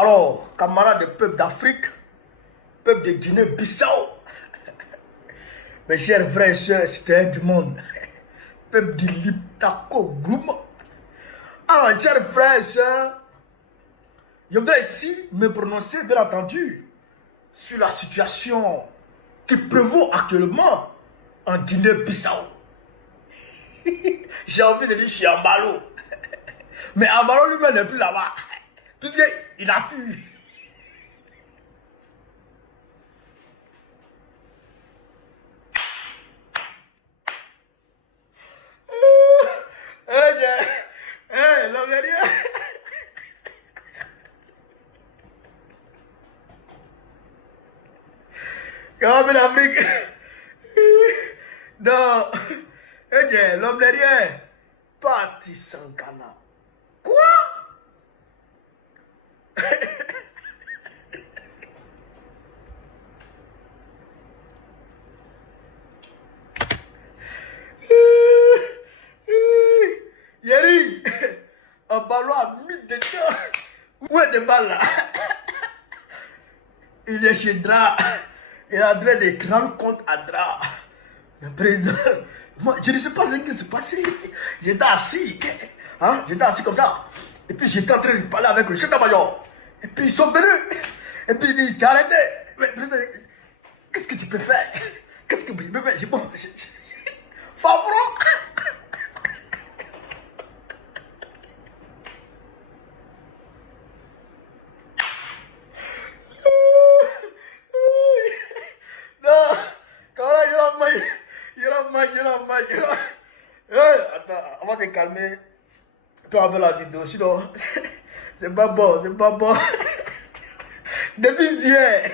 Alors, camarades des peuples d'Afrique, peuple de Guinée-Bissau, mes chers frères et sœurs, c'était un du monde. Peuple de Liptako Grouma. Alors, mes chers frères et sœurs, je voudrais ici me prononcer, bien entendu, sur la situation qui prévaut actuellement en Guinée-Bissau. J'ai envie de dire, je suis en ballot. Mais en ballot lui-même n'est plus là-bas. Puisqu'il a fui. L'homme est rien. Comment l'Afrique? Non. L'homme n'est rien. Parti sans Ghana. Quoi? Yeri, un ballon a mis dedans. Où est le ballon là? Il est chez Dra. Il a donné des grands comptes à Dra. Le président, moi, je ne sais pas ce qui s'est passé. J'étais assis. Hein? J'étais assis comme ça. Et puis j'étais en train de parler avec le chef d'état-major. Et puis ils sont venus. Et puis il dit, tu as arrêté. Mais président, qu'est-ce que tu peux faire? Qu'est-ce que je peux faire? Bon, Favre. Attends, on va se calmer. Puis on va la vidéo, sinon c'est pas bon, c'est pas bon. Depuis hier,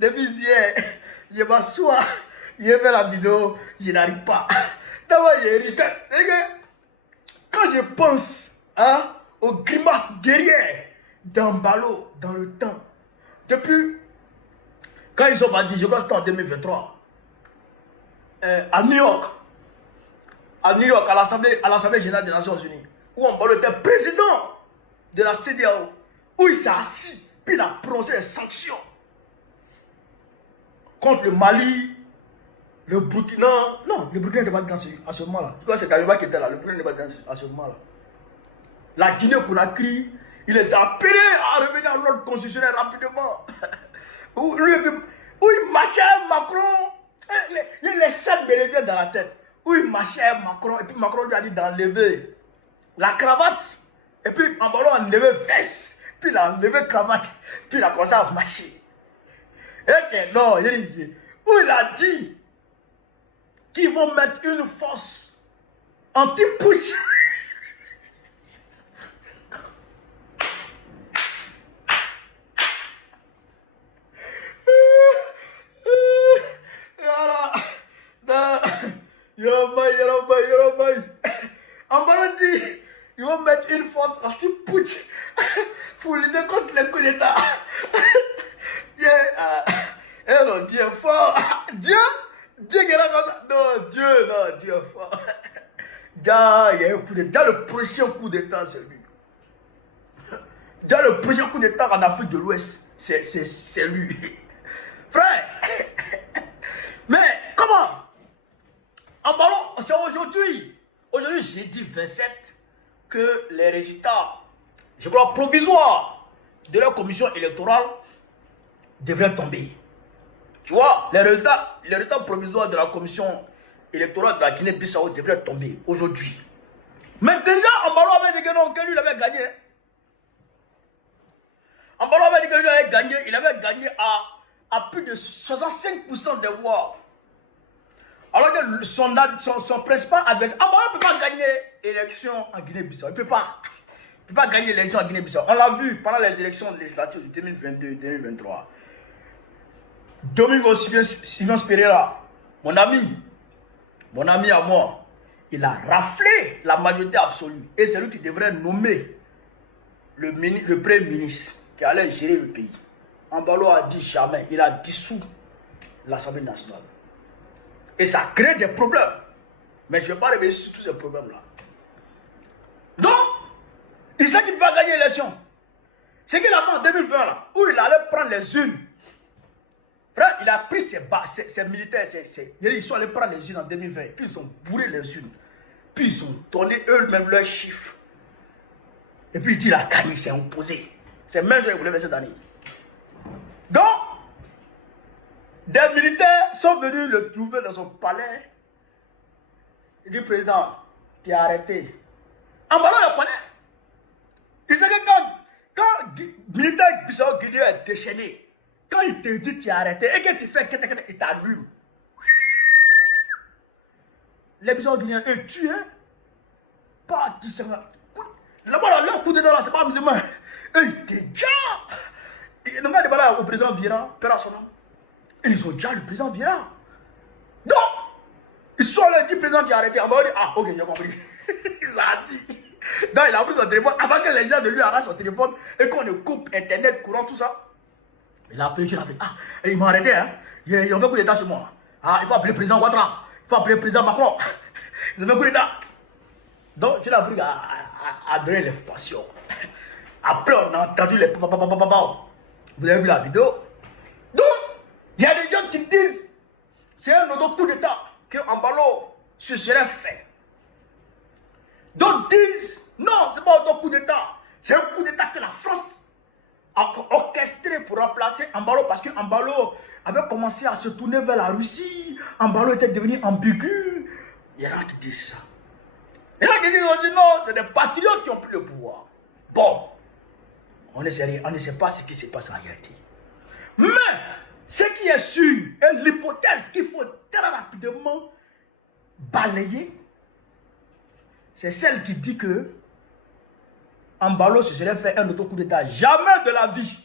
je m'assois, je fais la vidéo, je n'arrive pas. D'abord, j'ai irrité. Quand je pense hein, aux grimaces guerrières d'Ambalo dans le temps, depuis quand ils sont partis, je crois que c'était en 2023, à New York, à l'Assemblée générale des Nations Unies, où Ambalo était président de la CEDEAO, où il s'est assis, puis il a prononcé des sanctions contre le Mali, le Burkina. Non, le Burkina n'était pas dedans à ce moment-là. Je crois que c'est Kayuma qui était là, le Burkina n'était pas dedans à ce moment-là. La Guinée-Conakry, il les a appelés à revenir à l'ordre constitutionnel rapidement. Où il marchait avec Macron, les 7 me reviennent dans la tête. Où il marchait avec Macron, et puis Macron lui a dit d'enlever la cravate, et puis en ballon, on enlevé veste, puis il a enlevé cravate, puis il a commencé à marcher. Et que non, où il a dit qu'ils vont mettre une force anti-push. En ballon dit, ils vont mettre une force anti-putsch pour lutter contre les coups d'État. Et non, Dieu est fort. Dieu qui est là comme ça. Non, Dieu est fort. Il y a un coup d'État. Le prochain coup d'État, c'est lui. Le prochain coup d'État en Afrique de l'Ouest, c'est lui. Frère, mais comment? En ballon, c'est aujourd'hui, jeudi 27, que les résultats, je crois, provisoires de la commission électorale devraient tomber. Tu vois, les résultats provisoires de la commission électorale de la Guinée-Bissau devraient tomber aujourd'hui. Mais déjà, en ballon avait dit que lui, il avait gagné. En ballon avait dit que lui avait gagné, il avait gagné à plus de 65% des voix. Alors que son principal adversaire, ne peut pas gagner l'élection en Guinée-Bissau. Il ne peut pas. Il ne peut pas gagner l'élection en Guinée-Bissau. On l'a vu pendant les élections législatives de 2022-2023. Domingos Simons Pereira, mon ami à moi, il a raflé la majorité absolue. Et c'est lui qui devrait nommer le premier ministre qui allait gérer le pays. Ambalo a dit jamais. Il a dissous l'Assemblée nationale. Et ça crée des problèmes. Mais je ne vais pas revenir sur tous ces problèmes-là. Donc, il sait qu'il ne peut pas gagner l'élection. Ce qu'il a fait en 2020, là, où il allait prendre les unes. Frère, il a pris ses militaires, ils sont allés prendre les unes en 2020, puis ils ont bourré les unes. Puis ils ont donné eux-mêmes leurs chiffres. Et puis il dit, la gagné, c'est imposé. C'est même chose qu'il voulait faire cette année. Donc, des militaires sont venus le trouver dans son palais. Il dit, président, tu es arrêté. En ballon, il connaît. Il sait que quand militaire Bissau Guinée est déchaîné, quand il te dit tu es arrêté et que tu fais, il t'allume. Les Bissau Guinéens, ils tuent, hein? Pas tout ça. Là-bas, leur coup de dent, c'est pas musulman. Ils te déjà. Ils n'ont pas débat au président Vieira, père à son nom. Ils ont déjà le président Vieira. Donc, ils sont là, dit président tu es arrêté. On va dire, ah, ok, j'ai compris. Ils sont assis. Donc, il a pris son téléphone avant que les gens de lui arrachent son téléphone et qu'on ne coupe internet, courant, tout ça. Il a appelé, il a fait, ah, ils m'ont arrêté, hein. Ils ont fait coup d'état chez moi. Ah, il faut appeler le président Ouattara. Il faut appeler le président Macron. Ils ont fait coup d'état. Donc, l'Afrique a donné l'information. Après, on a entendu les papa. Vous avez vu la vidéo? Donc, il y a des gens qui disent c'est un autre coup d'état que Embalo se serait fait. D'autres disent non, c'est pas un autre coup d'état. C'est un coup d'état que la France a orchestré pour remplacer Embalo parce que Embalo avait commencé à se tourner vers la Russie. Embalo était devenu ambigu. Il y en a qui disent ça. Il y en a qui disent aussi non, c'est des patriotes qui ont pris le pouvoir. Bon, on ne sait pas ce qui se passe en réalité. Mais, ce qui est sûr, et l'hypothèse qu'il faut très rapidement balayer, c'est celle qui dit que Embalo se serait fait un autre coup d'état. Jamais de la vie.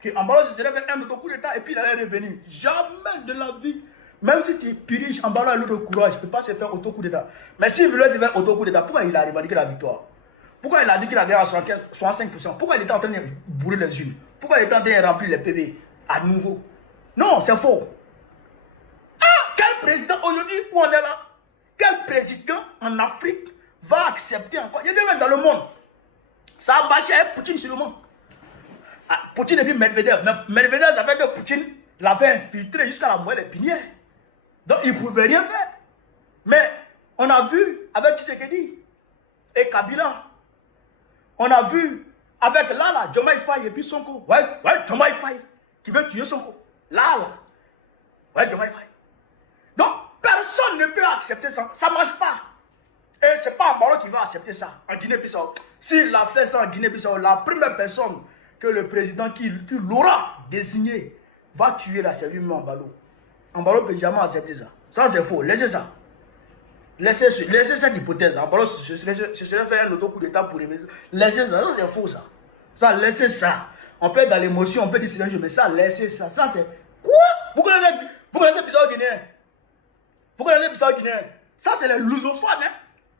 Que Embalo se serait fait un autre coup d'état et puis il allait revenir. Jamais de la vie. Même si tu piriges Embalo a le courage, il ne peut pas se faire auto coup d'état. Mais s'il voulait faire auto coup d'état, pourquoi il a revendiqué la victoire? Pourquoi il a dit qu'il a gagné à 65%? Pourquoi il était en train de bourrer les unes? Pourquoi il était en train de remplir les PV à nouveau? Non, c'est faux. Ah, quel président aujourd'hui où on est là? Quel président en Afrique va accepter encore? Il y a des gens dans le monde. Ça a marché avec Poutine sur le monde. Ah, Poutine et puis Medvedev. Mais Medvedev, ça fait que Poutine l'avait infiltré jusqu'à la moelle épinière. Donc il ne pouvait rien faire. Mais on a vu avec Tshisekedi et Kabila. On a vu avec Lala, Diomaye Faye et puis Sonko. Ouais, Diomaye Faye qui veut tuer Sonko. Lala. Ouais, Diomaye Faye. Donc, personne ne peut accepter ça. Ça ne marche pas. Et ce n'est pas Embalo qui va accepter ça en Guinée-Bissau. S'il a fait ça en Guinée-Bissau, la première personne que le président qui l'aura désigné va tuer la c'est lui-même Embalo. Embalo ne peut jamais accepter ça. Ça, c'est faux. Laissez ça. Laissez cette hypothèse. Embalo se serait fait un autre coup d'état pour les... Laissez ça. Ça, c'est faux, ça. Ça, laissez ça. On peut être dans l'émotion, on peut dire c'est un jeu, mais ça, laissez ça. Ça, c'est... Quoi? Vous connaissez Bissau Guinéen? Vous connaissez Bissau Guinéen? Ça, c'est les lusophones, hein?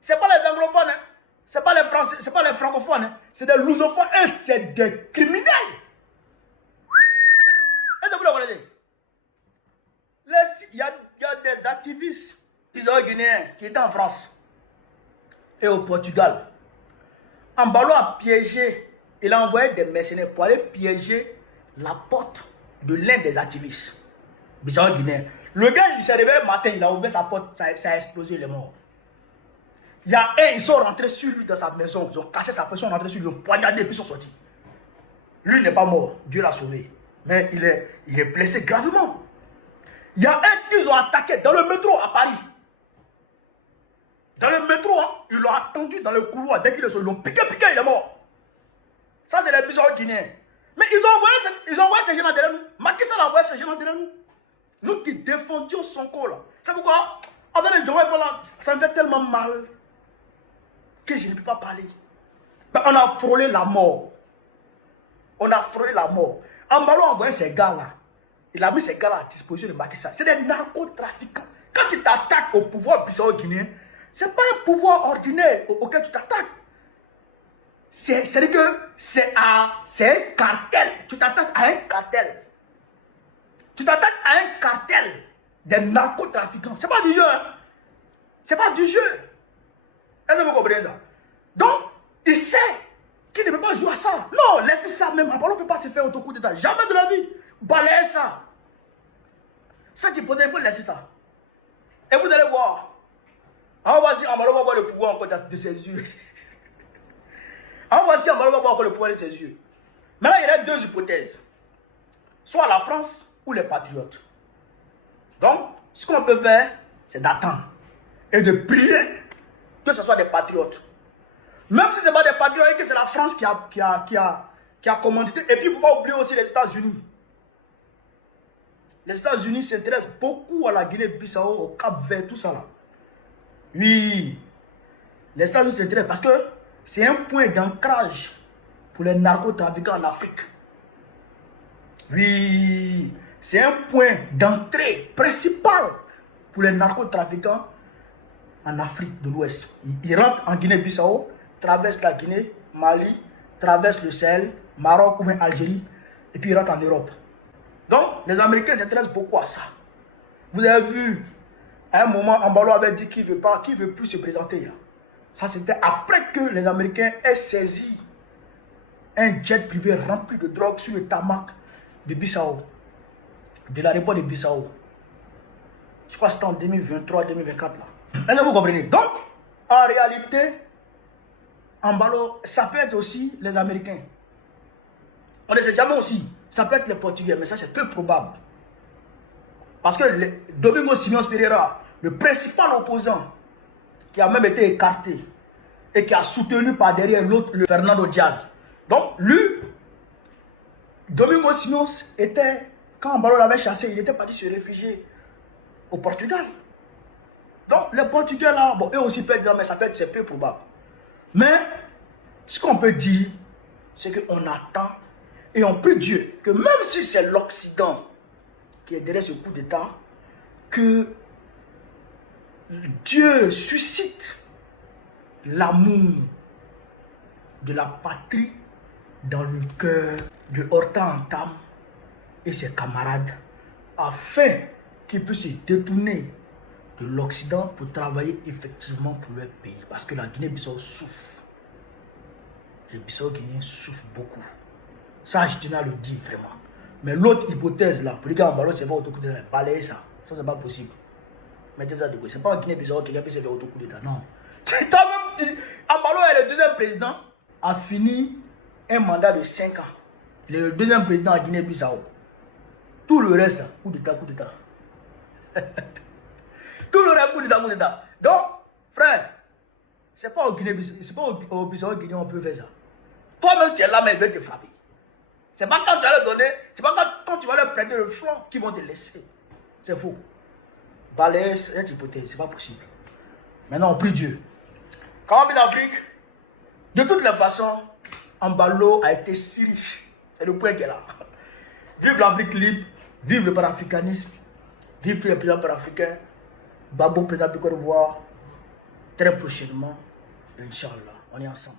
C'est pas les anglophones, hein? C'est pas les français, c'est pas les francophones, hein? C'est des lusophones et c'est des criminels. Est-ce que vous le connaissez? Il y a des activistes Bissau-Guinéens qui étaient en France et au Portugal. Embalo a piégé, il a envoyé des mercenaires pour aller piéger la porte de l'un des activistes Bissau-Guinéens. Le gars, il s'est réveillé le matin, il a ouvert sa porte, ça a explosé, il est mort. Il y a un, ils sont rentrés sur lui dans sa maison, ils ont cassé sa porte, ils sont rentrés sur lui, ils ont poignardé et puis ils sont sortis. Lui n'est pas mort, Dieu l'a sauvé. Mais il est blessé gravement. Il y a un qu'ils ont attaqué dans le métro à Paris. Dans le métro, hein, ils l'ont attendu dans le couloir. Dès qu'il est sorti, ils l'ont piqué, il est mort. Ça, c'est les Bissau Guinéens. Mais ils ont envoyé ces gens derrière nous. Macky Sall a envoyé ces gens derrière nous. Nous qui défendions Sonko là. C'est pourquoi, avec les gens, ça me fait tellement mal que je ne peux pas parler. Ben, on a frôlé la mort. On a frôlé la mort. Embalo a envoyé ces gars-là. Il a mis ces gars-là à disposition de Macky Sall. C'est des narcotrafiquants. Quand tu t'attaques au pouvoir Bissau-Guinéen, ce n'est pas un pouvoir ordinaire auquel tu t'attaques. C'est-à-dire que c'est un cartel. Tu t'attaques à un cartel. Tu t'attaques à un cartel des narcotrafiquants. Ce n'est pas du jeu. Hein? Ce n'est pas du jeu. Est-ce que vous comprenez ça? Donc, il sait qui ne peut pas jouer à ça. Non, laissez ça même. Ambalo ne peut pas se faire auto coup d'état. Jamais de la vie. Balayez ça. Cette hypothèse, il faut laisser ça. Et vous allez voir. En voici, Ambalo va voir le pouvoir encore de ses yeux. En voici, Ambalo va voir encore le pouvoir de ses yeux. Maintenant, il y a deux hypothèses. Soit la France ou les patriotes. Donc, ce qu'on peut faire, c'est d'attendre. Et de prier que ce soit des patriotes. Même si ce n'est pas des patriotes et que c'est la France qui a commandité. Et puis, il ne faut pas oublier aussi les États-Unis. Les États-Unis s'intéressent beaucoup à la Guinée-Bissau, au Cap-Vert, tout ça là. Oui. Les États-Unis s'intéressent parce que c'est un point d'ancrage pour les narcotrafiquants en Afrique. Oui. C'est un point d'entrée principal pour les narcotrafiquants en Afrique de l'Ouest. Ils rentrent en Guinée-Bissau, traversent la Guinée, Mali, traversent le Sahel, Maroc ou bien Algérie, et puis ils rentrent en Europe. Donc, les Américains s'intéressent beaucoup à ça. Vous avez vu, à un moment, Ambalo avait dit qu'il ne veut plus se présenter. Là. Ça, c'était après que les Américains aient saisi un jet privé rempli de drogue sur le tarmac de Bissau, de l'aéroport de Bissau. Je crois que c'était en 2023-2024 là. Est-ce que vous comprenez? Donc, en réalité, Ambalo, ça peut être aussi les Américains. On ne sait jamais aussi. Ça peut être les Portugais, mais ça c'est peu probable. Parce que Domingos Simões Pereira, le principal opposant, qui a même été écarté et qui a soutenu par derrière l'autre, le Fernando Diaz. Donc, lui, Domingos Simões était, quand Ambalo l'avait chassé, il était parti se réfugier au Portugal. Donc, les Portugais là, bon, eux aussi peuvent dire, mais ça peut être, c'est peu probable. Mais, ce qu'on peut dire, c'est qu'on attend et on prie Dieu que même si c'est l'Occident qui est derrière ce coup d'État, que Dieu suscite l'amour de la patrie dans le cœur de Horta Antam et ses camarades, afin qu'ils puissent se détourner de l'Occident pour travailler effectivement pour leur pays. Parce que la Guinée-Bissau souffre. Les Bissau-Guinéens souffrent beaucoup. Ça, je tenais à le dire vraiment. Mais l'autre hypothèse là, pour les gars en ballon, c'est faire autocoup d'état. Balayer ça. Ça, c'est pas possible. Mettez ça de côté. C'est pas en Guinée-Bissau qui a pu se faire autocoup d'état. Non. C'est quand même dit. Ambalo est le deuxième président, a fini un mandat de 5 ans. Il est le deuxième président à Guinée-Bissau. Tout le reste là, coup d'état, coup d'état. Tout le reste, coup d'état, coup d'état. Donc, frère, c'est pas au Guinée-Bissau, c'est pas au Bissau-Guinée on peut faire ça. Toi-même, tu es là, mais ils veulent te frapper. C'est pas quand tu vas leur donner, c'est pas quand tu vas leur prêter le front qu'ils vont te laisser. C'est faux. Balayer cette hypothèse, c'est pas possible. Maintenant, on prie Dieu. Quand on vit en Afrique, de toutes les façons, Ambalo a été si riche. C'est le point qu'elle est là. Vive l'Afrique libre, vive le panafricanisme, vive tous les présidents panafricains. Babo, président de Côte d'Ivoire, très prochainement, Inch'Allah, on est ensemble.